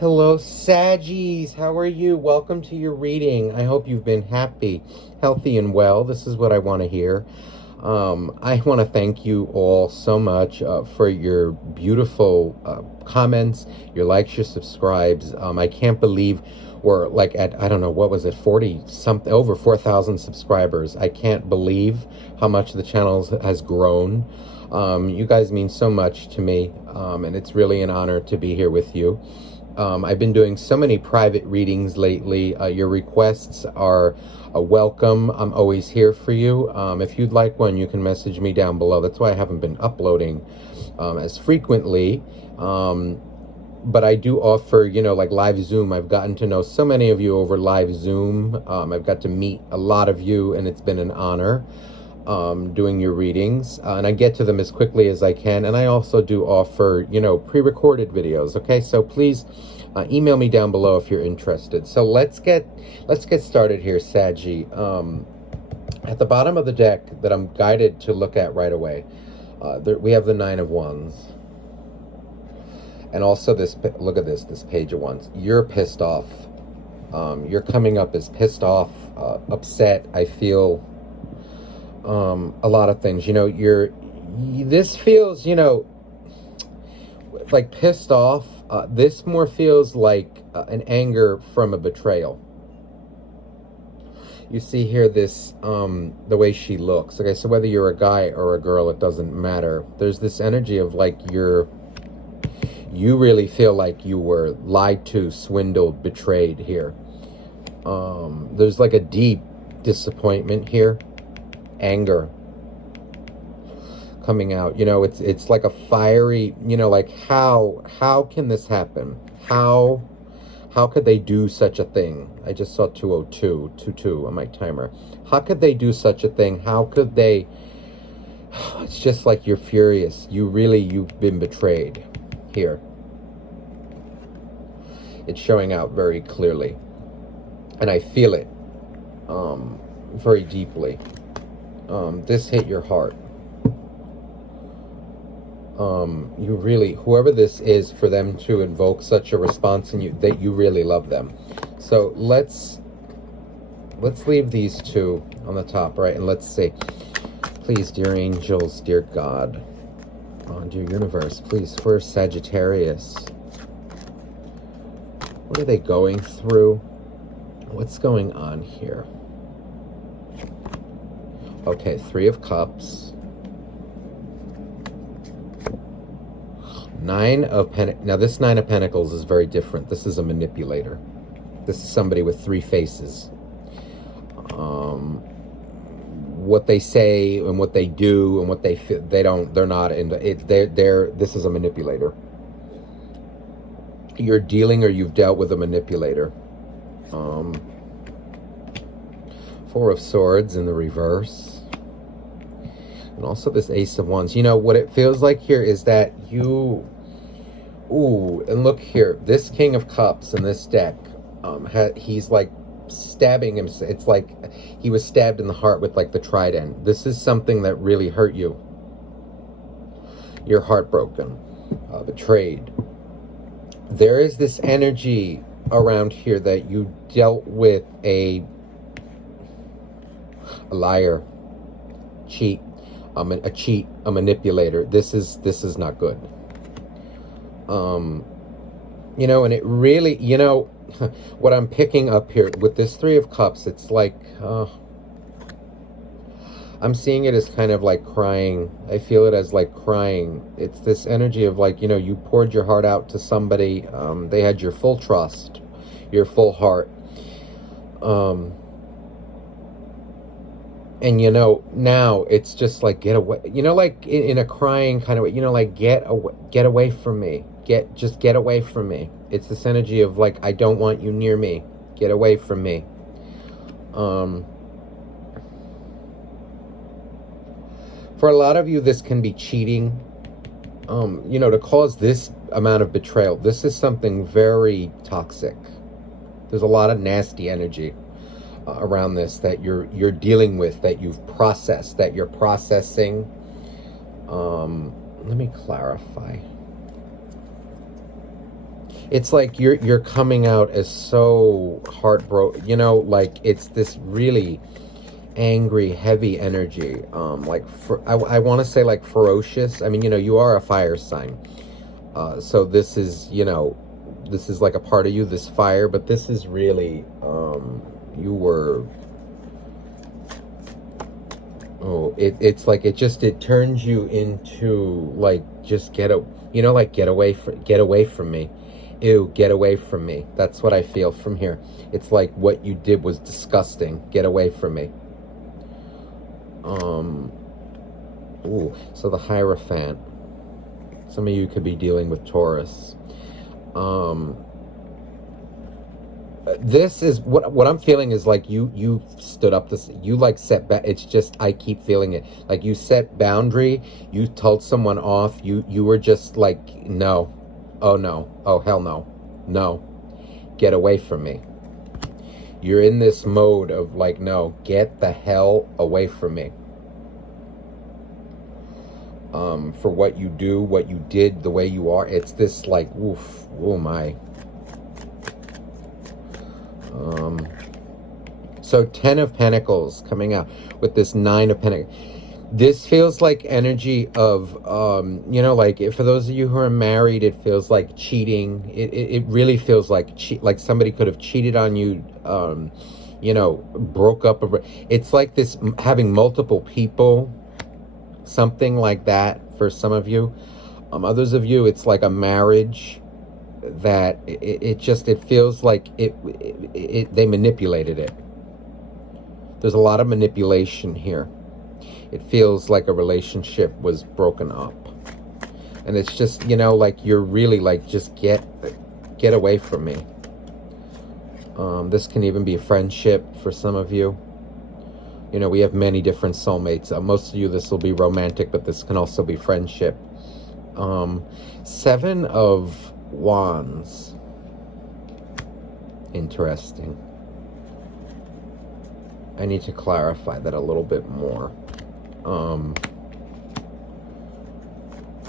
Hello, Saggies. How are you? Welcome to your reading. I hope you've been happy, healthy, and well. This is what I want to hear. I want to thank you all so much for your beautiful comments, your likes, your subscribes. I can't believe we're like at, I don't know, what was it, 40 something, over 4,000 subscribers. I can't believe how much the channel has grown. You guys mean so much to me, and it's really an honor to be here with you. I've been doing so many private readings lately. Your requests are welcome. I'm always here for you. If you'd like one, you can message me down below. That's why I haven't been uploading as frequently. But I do offer, like live Zoom. I've gotten to know so many of you over live Zoom. I've got to meet a lot of you, and it's been an honor doing your readings. And I get to them as quickly as I can. And I also do offer, pre-recorded videos. Okay, so please email me down below if you're interested. So let's get started here, Saggy. At the bottom of the deck that I'm guided to look at right away, we have the Nine of Wands. And also this, look at this Page of Wands. You're pissed off. You're coming up as pissed off, upset. I feel a lot of things. This feels, like pissed off. This more feels like an anger from a betrayal. You see here this, the way she looks. Okay, so whether you're a guy or a girl, it doesn't matter. There's this energy of like you really feel like you were lied to, swindled, betrayed here. There's like a deep disappointment here, anger coming out. It's like a fiery, like how can this happen? How could they do such a thing? I just saw 202 on my timer. How could they do such a thing? How could they? It's just like you're furious. You've been betrayed here. It's showing out very clearly, and I feel it very deeply. This hit your heart. You really, whoever this is, for them to invoke such a response in you, that you really love them. So let's leave these two on the top, right? And let's see. Please, dear angels, dear God, dear universe, please, for Sagittarius, what are they going through? What's going on here? Okay, Three of Cups. Nine of Pentacles. Now, this Nine of Pentacles is very different. This is a manipulator. This is somebody with three faces. What they say and what they do and what they feel, they're not into it. This is a manipulator. You're dealing, or you've dealt with a manipulator. Four of Swords in the reverse. And also this Ace of Wands. What it feels like here is that you... Ooh, and look here. This King of Cups in this deck, he's like stabbing him. It's like he was stabbed in the heart with like the trident. This is something that really hurt you. You're heartbroken, betrayed. There is this energy around here that you dealt with a liar, cheat, a manipulator. This is not good. And it really, what I'm picking up here with this Three of Cups, it's like, I'm seeing it as kind of like crying. I feel it as like crying. It's this energy of like, you poured your heart out to somebody. They had your full trust, your full heart. And now it's just like, get away, like in a crying kind of way, like get away from me. Just get away from me. It's this energy of like, I don't want you near me. Get away from me. For a lot of you, this can be cheating. To cause this amount of betrayal. This is something very toxic. There's a lot of nasty energy around this that you're dealing with, that you've processed, that you're processing. Let me clarify. It's like you're coming out as so heartbroken, you know, like it's this really angry, heavy energy. I want to say like ferocious. I mean, you know, you are a fire sign. So this is, you know, this is like a part of you, this fire, but this is really, you were, oh, it's like, it turns you into like, just you know, like get away from me. Ew, get away from me. That's what I feel from here. It's like what you did was disgusting. Get away from me. Ooh, so the Hierophant. Some of you could be dealing with Taurus. This is what I'm feeling is like you stood up this, you like set back. It's just, I keep feeling it. Like you set boundary, you told someone off, you were just like, no. Oh no. Oh hell no. No. Get away from me. You're in this mode of like, no, get the hell away from me. For what you do, what you did, the way you are, it's this like, oof, oh my. So 10 of Pentacles coming out with this 9 of Pentacles. This feels like energy of, you know, like for those of you who are married, it feels like cheating. It really feels like like somebody could have cheated on you, you know, broke up. It's like this, having multiple people, something like that for some of you. Others of you, it's like a marriage that it feels like they manipulated it. There's a lot of manipulation here. It feels like a relationship was broken up. And it's just, you know, like you're really like, just get away from me. This can even be a friendship for some of you. You know, we have many different soulmates. Most of you, this will be romantic, but this can also be friendship. 7 of Wands. Interesting. I need to clarify that a little bit more. I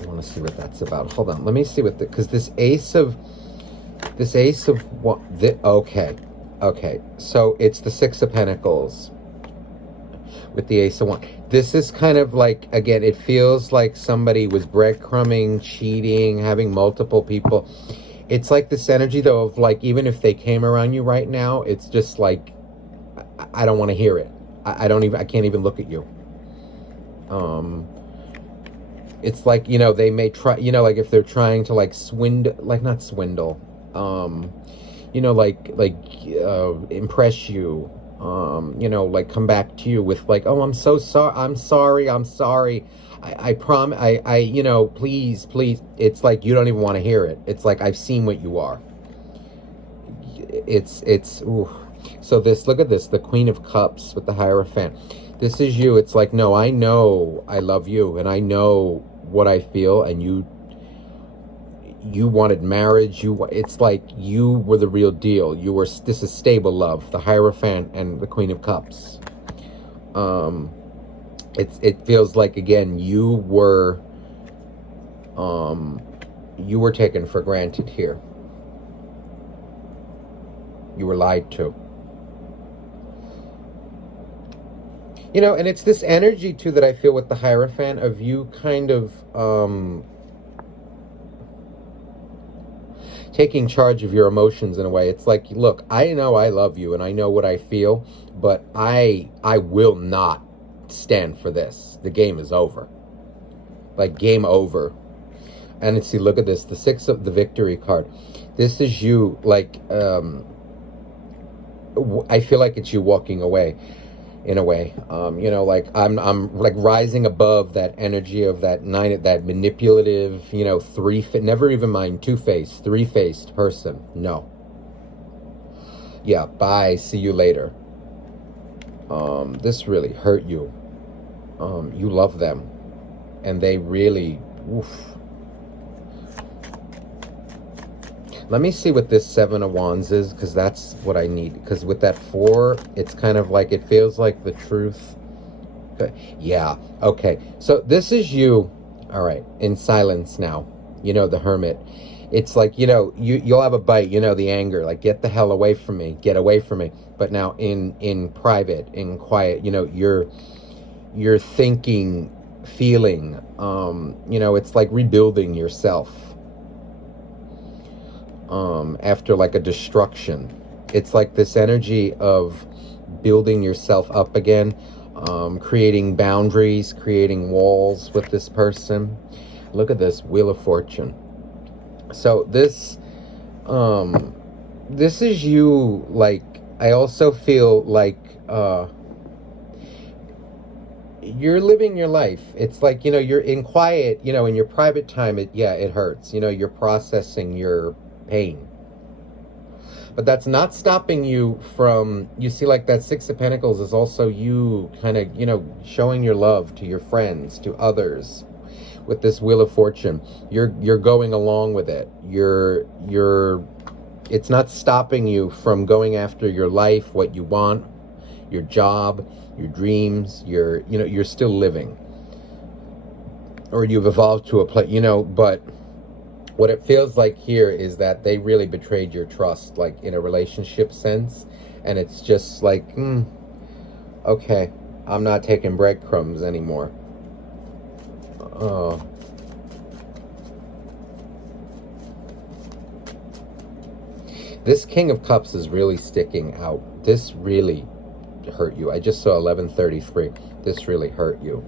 want to see what that's about. Hold on, let me see what because this ace of what? Okay. So it's the 6 of Pentacles with the ace of wands. This is kind of like, again, it feels like somebody was breadcrumbing, cheating, having multiple people. It's like this energy though of like, even if they came around you right now, it's just like, I don't want to hear it. I can't even look at you. It's like, you know, they may try, you know, like if they're trying to like not swindle, you know, impress you, you know, like come back to you with like, oh, I'm so sorry. I'm sorry. I promise. you know, please. It's like, you don't even want to hear it. It's like, I've seen what you are. Ooh. So look at this, the Queen of Cups with the Hierophant. This is you. It's like, no, I know I love you and I know what I feel, and you wanted marriage. It's like you were the real deal. This is stable love, the Hierophant and the Queen of Cups. It feels like, again, you were taken for granted here. You were lied to. You know, and it's this energy, too, that I feel with the Hierophant of you kind of taking charge of your emotions in a way. It's like, look, I know I love you and I know what I feel, but I will not stand for this. The game is over. Like, game over. And see, look at this, the 6 of the Victory card. This is you, like, I feel like it's you walking away. In a way, you know, like I'm like rising above that energy of that 9, that manipulative, you know, never even mind, 2-faced, 3-faced person. No. Yeah, bye, see you later. This really hurt you. You love them, and they really, oof. Let me see what this 7 of Wands is, because that's what I need. Because with that 4, it's kind of like, it feels like the truth. Okay. Yeah, okay. So this is you, all right, in silence now. You know, the Hermit. It's like, you'll have a bite, the anger, like, get the hell away from me, get away from me. But now in private, in quiet, you're thinking, feeling, it's like rebuilding yourself after like a destruction. It's like this energy of building yourself up again, creating boundaries, creating walls with this person. Look at this Wheel of Fortune. So this is you. Like, I also feel like you're living your life. It's like, you're in quiet, in your private time, it hurts. You're processing your pain. But that's not stopping you from, you see, like, that Six of Pentacles is also you kind of, showing your love to your friends, to others. With this Wheel of Fortune, you're going along with it. It's not stopping you from going after your life, what you want, your job, your dreams. You're still living, or you've evolved to a place, but what it feels like here is that they really betrayed your trust, like in a relationship sense. And it's just like, okay, I'm not taking breadcrumbs anymore. Oh. This King of Cups is really sticking out. This really hurt you. I just saw 1133. This really hurt you.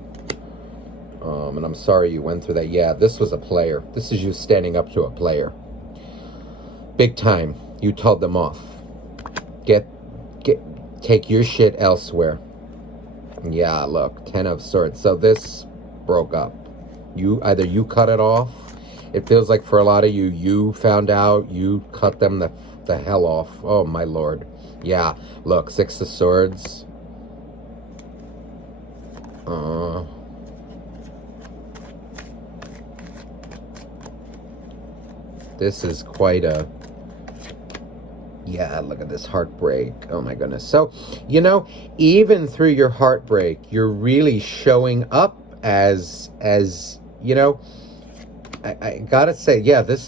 And I'm sorry you went through that. Yeah, this was a player. This is you standing up to a player. Big time. You told them off. Take your shit elsewhere. Yeah, look, 10 of Swords. So this broke up. Either you cut it off. It feels like for a lot of you found out, you cut them the hell off. Oh my lord. Yeah, look, 6 of Swords. This is quite a, yeah, look at this heartbreak. Oh my goodness. So, even through your heartbreak, you're really showing up as I gotta say, yeah, this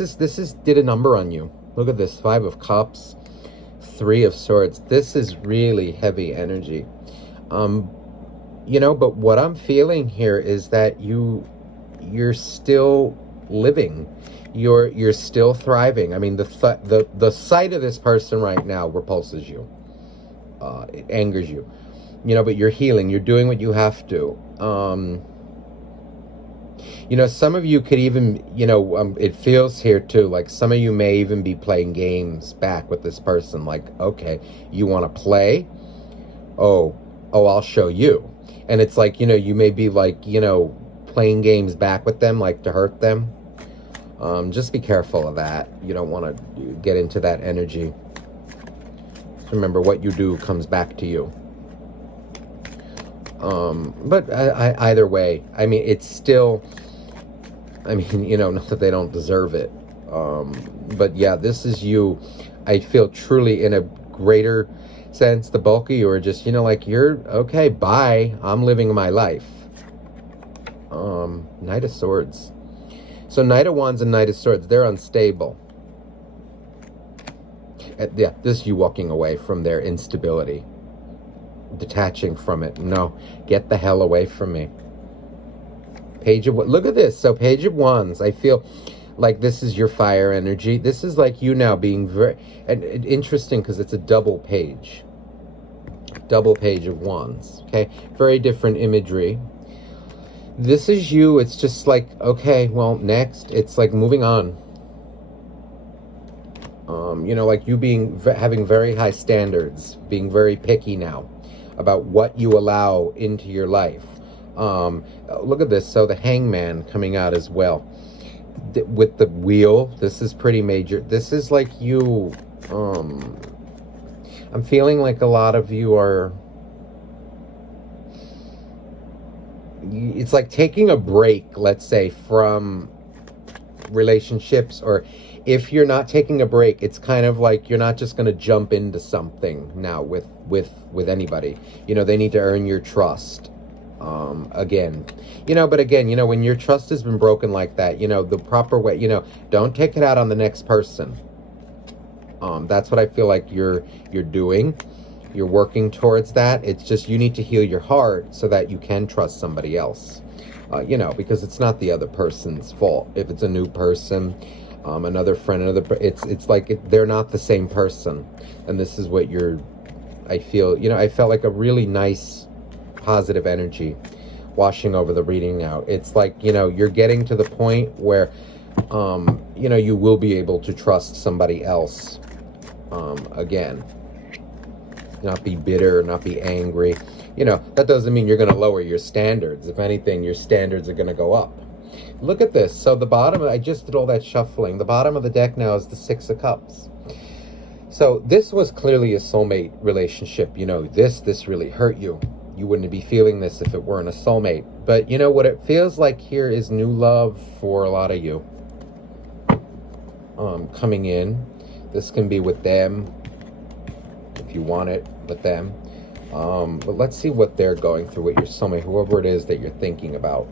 did a number on you. Look at this, 5 of Cups, 3 of Swords. This is really heavy energy. But what I'm feeling here is that you're still living. You're still thriving. I mean, the sight of this person right now repulses you. It angers you. But you're healing. You're doing what you have to. Some of you could even, it feels here too, like some of you may even be playing games back with this person. Like, okay, you want to play? Oh, I'll show you. And it's like, you may be like, playing games back with them, like to hurt them. Just be careful of that. You don't want to get into that energy. Remember, what you do comes back to you. But either way, I mean, it's still, not that they don't deserve it. But yeah, this is you. I feel truly in a greater sense, the bulk of you are just, like, you're okay, bye. I'm living my life. Knight of Swords. So Knight of Wands and Knight of Swords, they're unstable. Yeah, this is you walking away from their instability. Detaching from it. No, get the hell away from me. Page of, look at this. So Page of Wands, I feel like this is your fire energy. This is like you now being very, and interesting because it's a double page. Double Page of Wands. Okay, very different imagery. This is you. It's just like, okay, well, next. It's like moving on. Like you having very high standards, being very picky now about what you allow into your life. Look at this. So the Hangman coming out as well. With the Wheel, this is pretty major. This is like you, I'm feeling like a lot of you are, it's like taking a break, let's say, from relationships. Or if you're not taking a break, it's kind of like you're not just going to jump into something now with anybody. They need to earn your trust. Again, but again, when your trust has been broken like that, the proper way, don't take it out on the next person. That's what I feel like you're doing. You're working towards that. It's just you need to heal your heart so that you can trust somebody else. Because it's not the other person's fault. If it's a new person, another friend, it's like they're not the same person. And this is what I feel, I felt like a really nice, positive energy washing over the reading out. It's like, you're getting to the point where, you will be able to trust somebody else, again. Not be bitter, not be angry. That doesn't mean you're going to lower your standards. If anything, your standards are going to go up. Look at this. So the bottom, I just did all that shuffling. The bottom of the deck now is the Six of Cups. So this was clearly a soulmate relationship. This really hurt you. You wouldn't be feeling this if it weren't a soulmate. But what it feels like here is new love for a lot of you. Coming in. This can be with them, if you want it with them. But let's see what they're going through, what your soulmate, whoever it is that you're thinking about.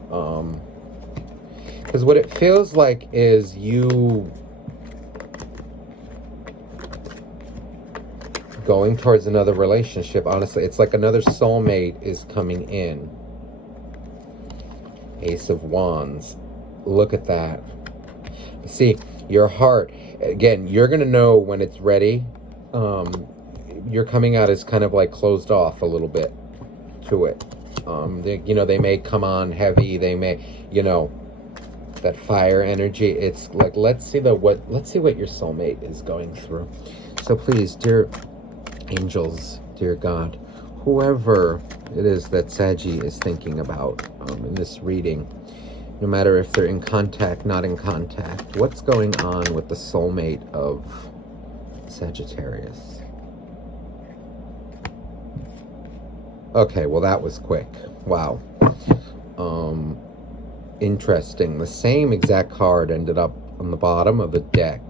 Because what it feels like is you going towards another relationship. Honestly, it's like another soulmate is coming in. Ace of Wands. Look at that. See, your heart, again, you're going to know when it's ready. You're coming out as kind of like closed off a little bit to it. They may come on heavy. They may, that fire energy. It's like, let's see what your soulmate is going through. So please, dear angels, dear God, whoever it is that Saggy is thinking about in this reading, no matter if they're in contact, not in contact, what's going on with the soulmate of Sagittarius? Okay, well that was quick. Wow. Interesting. The same exact card ended up on the bottom of the deck.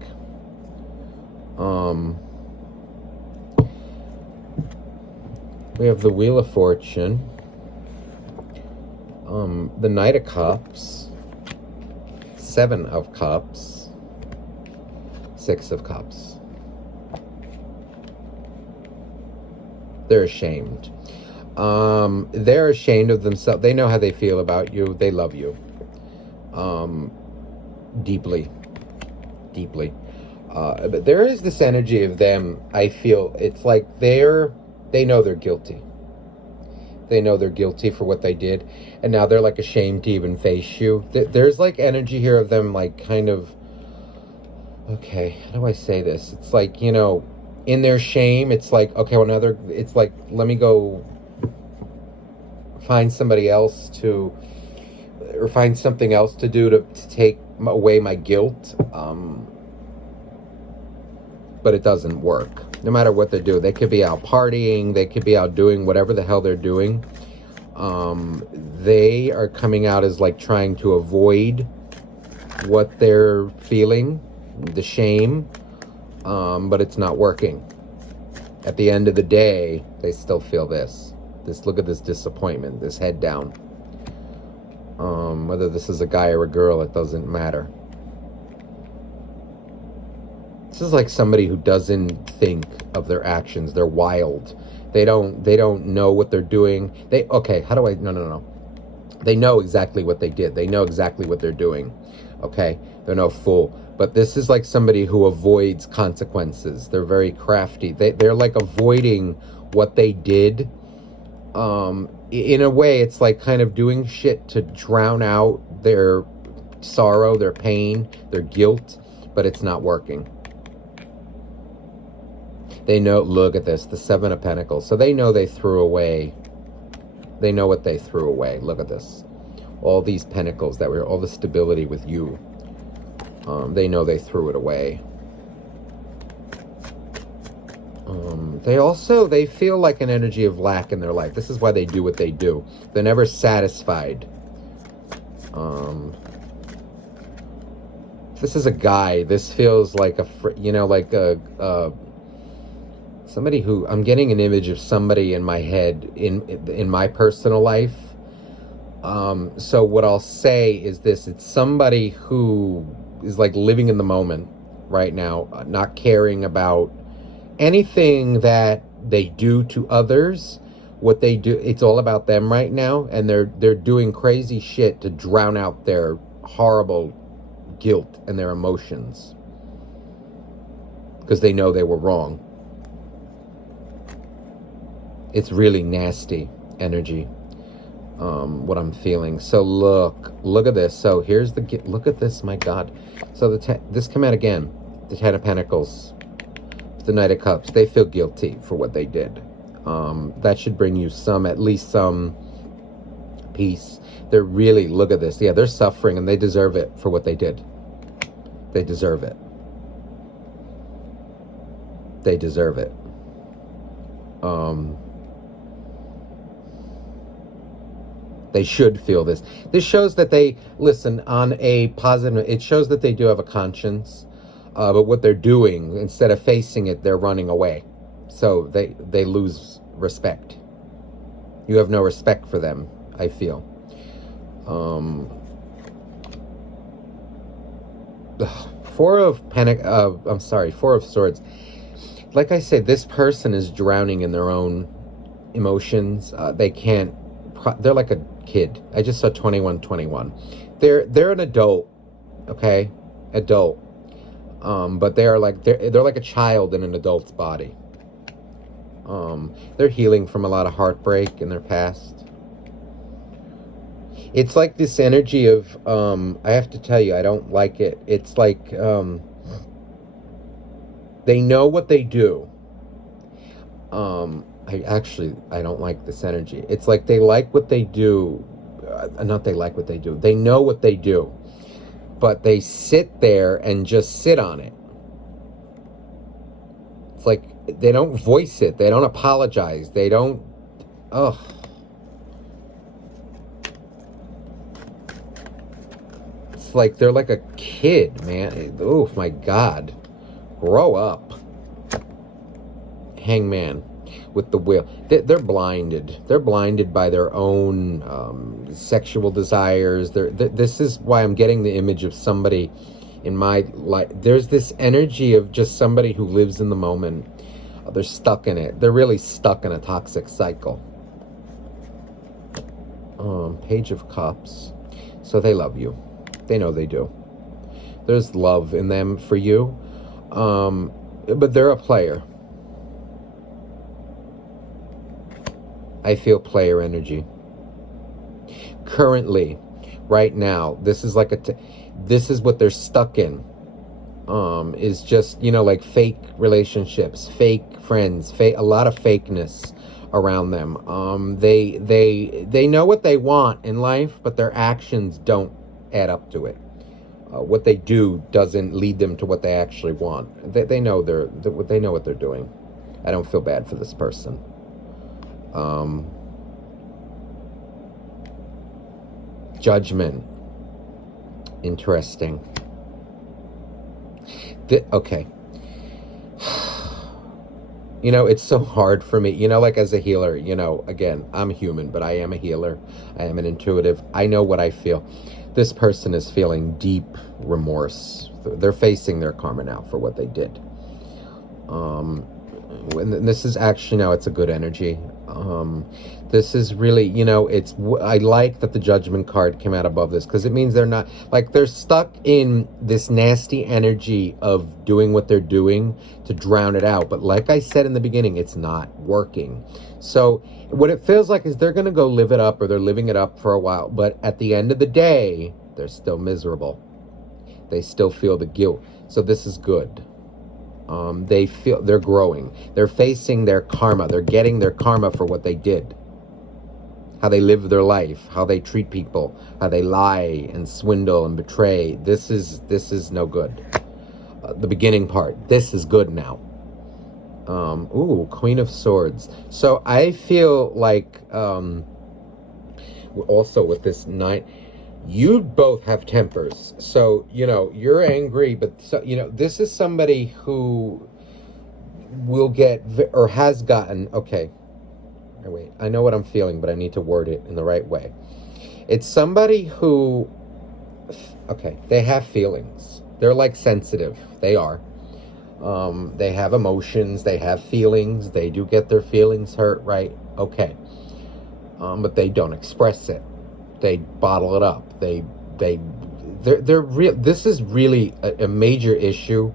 We have the Wheel of Fortune, the Knight of Cups, Seven of Cups, Six of Cups. They're ashamed. They're ashamed of themselves. They know how they feel about you. They love you. Deeply. But there is this energy of them. I feel it's like they know they're guilty. They know they're guilty for what they did. And now they're like ashamed to even face you. There's like energy here of them like kind of, okay, how do I say this? It's like, in their shame, it's like, okay, well, it's like, let me go find somebody else or find something else to do to take away my guilt. But it doesn't work. No matter what they do, they could be out partying, they could be out doing whatever the hell they're doing. They are coming out as like trying to avoid what they're feeling, the shame, but it's not working. At the end of the day, they still feel this. Look at this disappointment, this head down. Whether this is a guy or a girl, it doesn't matter. This is like somebody who doesn't think of their actions. They're wild. They don't know what they're doing. No. They know exactly what they did. They know exactly what they're doing. Okay? They're no fool. But this is like somebody who avoids consequences. They're very crafty. They're like avoiding what they did. In a way, it's like kind of doing shit to drown out their sorrow, their pain, their guilt, but it's not working. They know, look at this, the Seven of Pentacles. So they know they threw away. They know what they threw away. Look at this. All these pentacles that were, all the stability with you. They know they threw it away. They feel like an energy of lack in their life. This is why they do what they do. They're never satisfied. This is a guy. This feels like somebody who, I'm getting an image of somebody in my head, in my personal life, So what I'll say is this: it's somebody who is like living in the moment right now, not caring about anything that they do to others. What they do, it's all about them right now, and they're doing crazy shit to drown out their horrible guilt and their emotions because they know they were wrong. It's really nasty energy, what I'm feeling. So look at this. So here's look at this, my God. So this come out again, the Ten of Pentacles, the Knight of Cups. They feel guilty for what they did. That should bring you at least some peace. They're really, look at this. Yeah, they're suffering and they deserve it for what they did. They deserve it. They deserve it. They should feel this. This shows that they, listen, on a positive, it shows that they do have a conscience, but what they're doing, instead of facing it, they're running away. So they lose respect. You have no respect for them, I feel. Four of Swords. Like I said, this person is drowning in their own emotions. They can't, they're like a kid. I just saw 2121. They're an adult, okay? Adult. But they're like a child in an adult's body. They're healing from a lot of heartbreak in their past. It's like this energy of, I have to tell you, I don't like it. It's like, they know what they do. I don't like this energy. It's like they like what they do. Not they like what they do. They know what they do. But they sit there and just sit on it. It's like they don't voice it. They don't apologize. They don't... Ugh. It's like they're like a kid, man. Oh, my God. Grow up. Hangman with the wheel. They're blinded. They're blinded by their own sexual desires. This is why I'm getting the image of somebody in my life. There's this energy of just somebody who lives in the moment. They're stuck in it. They're really stuck in a toxic cycle. Page of Cups. So they love you. They know they do. There's love in them for you. But they're a player. I feel player energy. Currently, right now, this is like this is what they're stuck in. Is just, like fake relationships, fake friends, a lot of fakeness around them. They know what they want in life, but their actions don't add up to it. What they do doesn't lead them to what they actually want. They know they know what they're doing. I don't feel bad for this person. Judgment. Interesting. Okay. It's so hard for me. Like as a healer, again, I'm human, but I am a healer. I am an intuitive. I know what I feel. This person is feeling deep remorse. They're facing their karma now for what they did. And this is actually, it's a good energy. This is really, I like that the Judgment card came out above this, because it means they're not, they're stuck in this nasty energy of doing what they're doing to drown it out. But like I said in the beginning, it's not working. So what it feels like is they're going to go live it up, or they're living it up for a while. But at the end of the day, they're still miserable. They still feel the guilt. So this is good. They feel they're growing. They're facing their karma. They're getting their karma for what they did. How they live their life, how they treat people, how they lie and swindle and betray. This is no good. The beginning part. This is good now. Queen of Swords. So I feel like also with this knight, you both have tempers. So, you're angry, but this is somebody who will get, or has gotten, okay, wait, I know what I'm feeling, but I need to word it in the right way. It's somebody who, okay, they have feelings. They're like sensitive. They are. They have emotions. They have feelings. They do get their feelings hurt, right? Okay. But they don't express it. They bottle it up. They're real. This is really a major issue.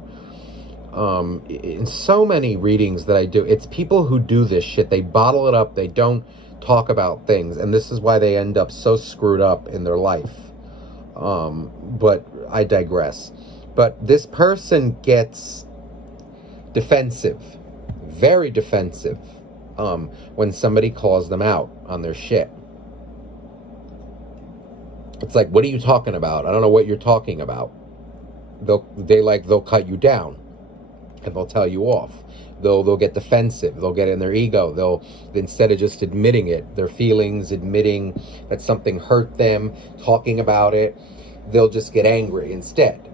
In so many readings that I do, it's people who do this shit. They bottle it up. They don't talk about things, and this is why they end up so screwed up in their life. But I digress. But this person gets defensive, very defensive, when somebody calls them out on their shit. It's like, what are you talking about? I don't know what you're talking about. They'll cut you down, and they'll tell you off. They'll get defensive. They'll get in their ego. Instead of just admitting it, their feelings, admitting that something hurt them, talking about it, they'll just get angry instead.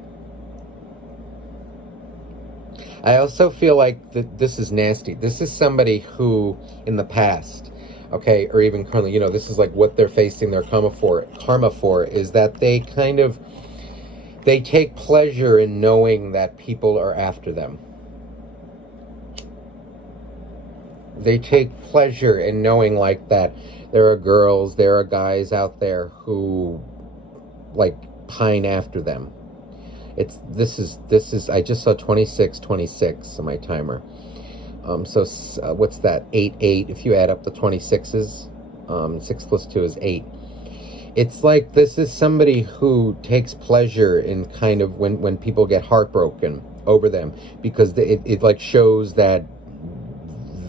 I also feel like this is nasty. This is somebody who, in the past, okay, or even currently, this is like what they're facing their karma for, is that they take pleasure in knowing that people are after them. They take pleasure in knowing like that there are girls, there are guys out there who like pine after them. This is I just saw 26 on my timer. So what's that? 8. If you add up the 26s, 6 plus 2 is 8. It's like this is somebody who takes pleasure in kind of when people get heartbroken over them, because it like shows that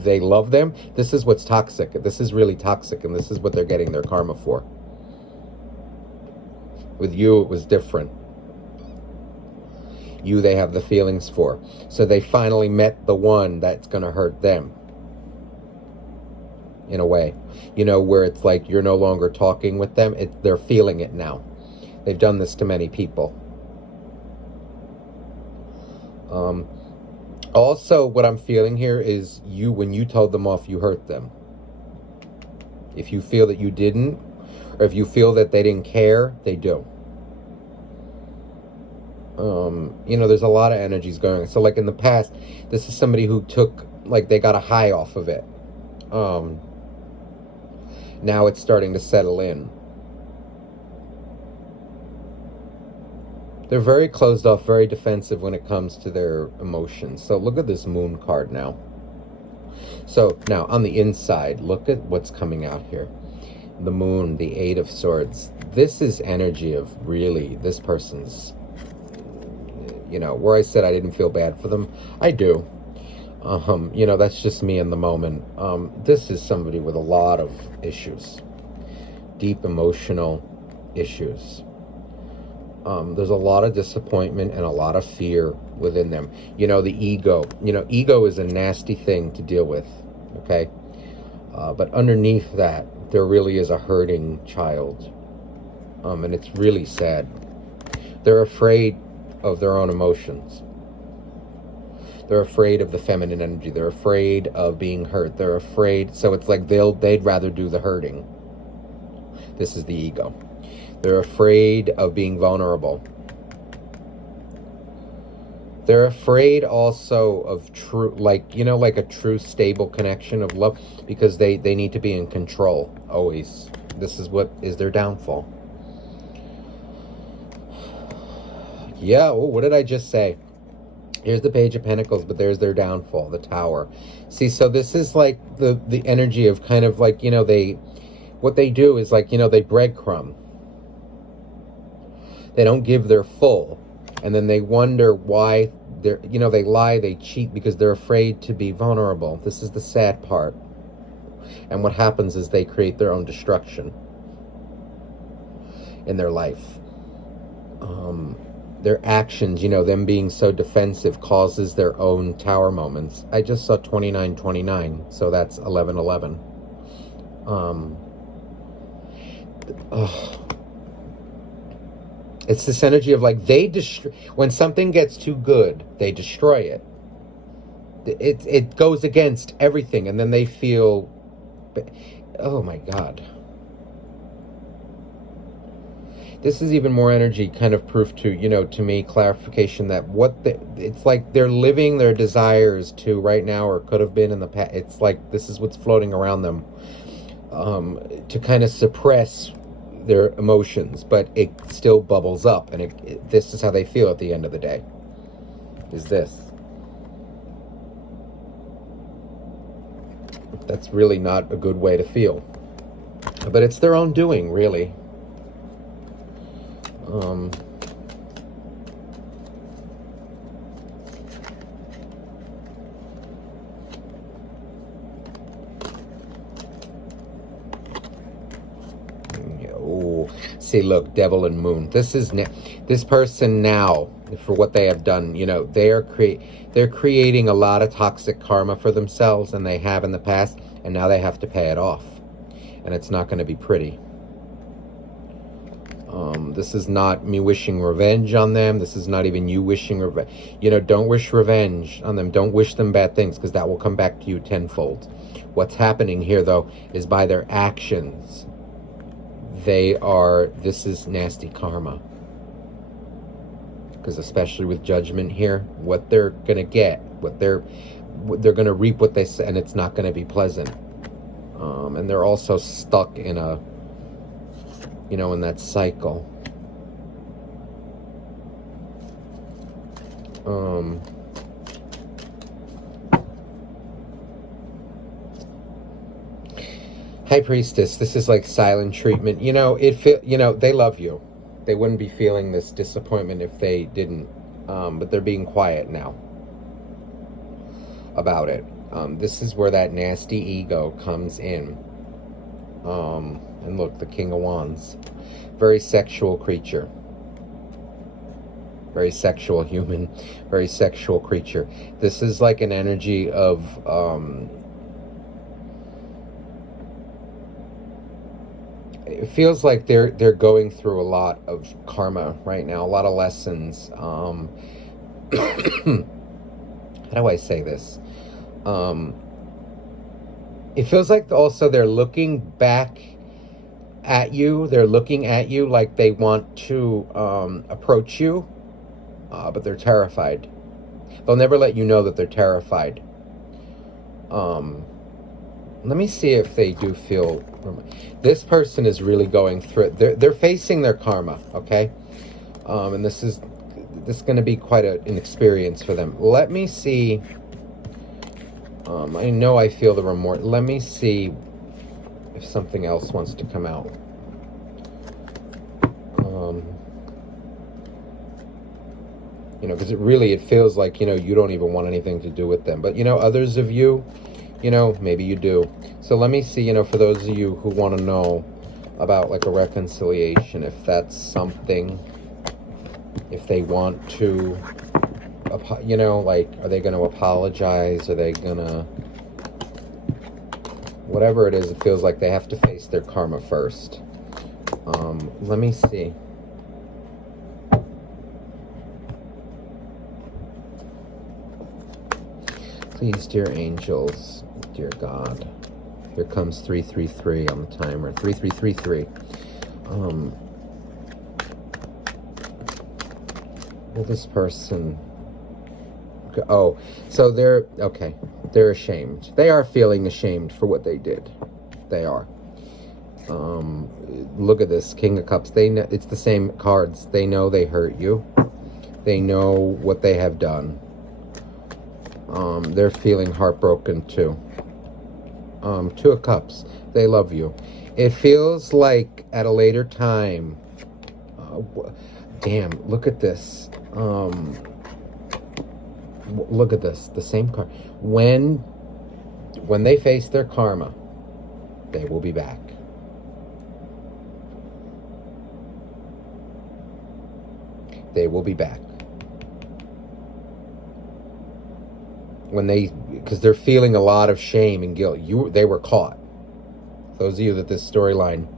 they love them. This is what's toxic. This is really toxic, and this is what they're getting their karma for. With you, it was different. You, they have the feelings for. So they finally met the one that's going to hurt them. In a way. Where it's like you're no longer talking with them. They're feeling it now. They've done this to many people. Also, what I'm feeling here is when you told them off, you hurt them. If you feel that you didn't, or if you feel that they didn't care, they do. There's a lot of energies going on. So like in the past, this is somebody who they got a high off of it. Now it's starting to settle in. They're very closed off, very defensive when it comes to their emotions. So look at this moon card now. So now on the inside, look at what's coming out here. The moon, the 8 of swords. This is energy of really this person's, where I said I didn't feel bad for them. I do. That's just me in the moment. This is somebody with a lot of issues. Deep emotional issues. There's a lot of disappointment and a lot of fear within them. The ego. Ego is a nasty thing to deal with, okay? But underneath that, there really is a hurting child. And it's really sad. They're afraid of their own emotions. They're afraid of the feminine energy. They're afraid of being hurt. They're afraid. So it's like they'd rather do the hurting. This is the ego. They're afraid of being vulnerable. They're afraid also of true, like a true stable connection of love, because they need to be in control always. This is what is their downfall. Yeah, what did I just say? Here's the Page of Pentacles, but there's their downfall, the Tower. See, so this is like the energy of kind of like, what they do is like, they breadcrumb. They don't give their full. And then they wonder why they lie, they cheat because they're afraid to be vulnerable. This is the sad part. And what happens is they create their own destruction in their life. Their actions, them being so defensive causes their own tower moments. I just saw 2929, so that's 1111. It's this energy of like when something gets too good, they destroy it. It goes against everything, and then they feel, oh my God. this is even more energy, kind of proof to, to me, clarification that it's like they're living their desires to right now, or could have been in the past. It's like this is what's floating around them, to kind of suppress their emotions, but it still bubbles up, and this is how they feel at the end of the day, is this. That's really not a good way to feel, but it's their own doing, really. Oh, see, look, devil and moon. This person now, for what they have done, they're creating a lot of toxic karma for themselves, and they have in the past, and now they have to pay it off, and it's not going to be pretty. This is not me wishing revenge on them. This is not even you wishing revenge. Don't wish revenge on them. Don't wish them bad things, because that will come back to you tenfold. What's happening here, though, is by their actions, this is nasty karma. Because especially with judgment here, what they're going to get, they're going to reap what they say, and it's not going to be pleasant. And they're also stuck in in that cycle. High Priestess, this is like silent treatment. They love you. They wouldn't be feeling this disappointment if they didn't. But they're being quiet now about it. This is where that nasty ego comes in. And look, the King of Wands. Very sexual creature. Very sexual human. Very sexual creature. This is like an energy of... it feels like they're going through a lot of karma right now. A lot of lessons. How do I say this? It feels like also they're looking back at you. They're looking at you like they want to approach you, but they're terrified. They'll never let you know that they're terrified. Let me see if they do feel... This person is really going through it. They're facing their karma, okay? And this is going to be quite an experience for them. Let me see... I know I feel the remorse. Let me see if something else wants to come out. Because it feels like, you don't even want anything to do with them. But, others of you, maybe you do. So let me see, for those of you who want to know about, like, a reconciliation, if that's something, if they want to... like, are they going to apologize? Are they going to... Whatever it is, it feels like they have to face their karma first. Let me see. Please, dear angels, dear God. Here comes 333 on the timer. 3333. Will this person... Oh, so they're ashamed. They are feeling ashamed for what they did. They are. Look at this, King of Cups. They know, it's the same cards. They know they hurt you. They know what they have done. They're feeling heartbroken too. Two of Cups. They love you. It feels like at a later time. Damn, look at this. Look at this, the same card. When they face their karma, they will be back. They will be back. Because they're feeling a lot of shame and guilt. They were caught. Those of you that this storyline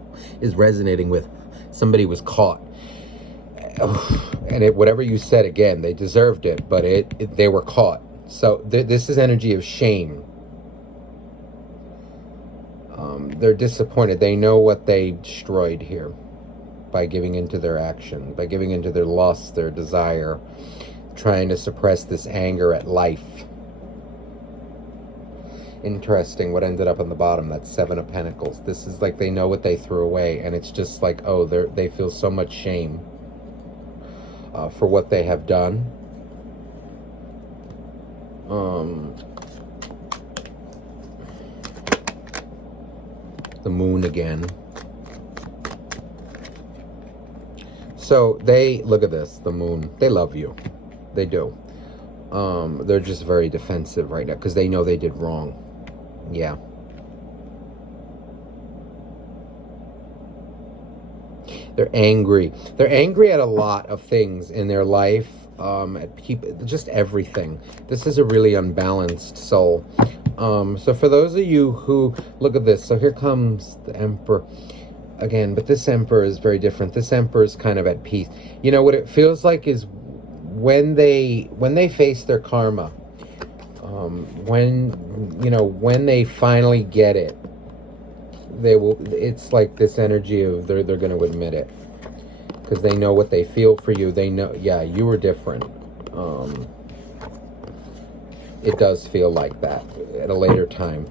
is resonating with, somebody was caught. And whatever you said, again, they deserved it, but they were caught. So this is energy of shame. They're disappointed. They know what they destroyed here. by giving into their action, by giving into their lust, their desire, trying to suppress this anger at life. Interesting what ended up on the bottom, that Seven of Pentacles. This is like they know what they threw away, and it's just like, oh, they feel so much shame for what they have done. The Moon again. So they, look at this, the Moon, they love you. They do. They're just very defensive right now because they know they did wrong. Yeah. They're angry. They're angry at a lot of things in their life. At people, just everything. This is a really unbalanced soul. So for those of you who, look at this. So here comes the Emperor again, but this Emperor is very different. This Emperor is kind of at peace. You know, what it feels like is when they face their karma, when they finally get it, they will, it's like this energy of they're going to admit it. Because they know what they feel for you. They know, yeah, you were different. It does feel like that at a later time.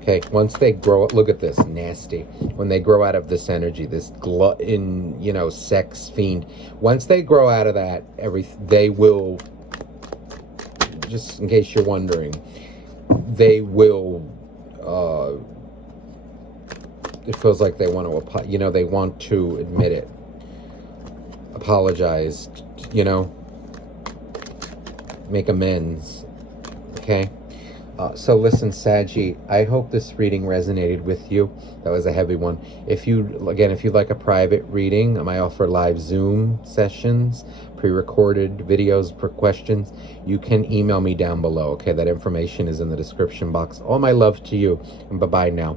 Okay, once they grow up, look at this, nasty. When they grow out of this energy, this sex fiend. Once they grow out of that, they will, just in case you're wondering, they will, it feels like they want to, they want to admit it, apologize, make amends. Okay. So listen, Saggy, I hope this reading resonated with you. That was a heavy one. If you'd like a private reading, I offer live Zoom sessions, pre-recorded videos for questions. You can email me down below. Okay, that information is in the description box. All my love to you, and bye-bye now.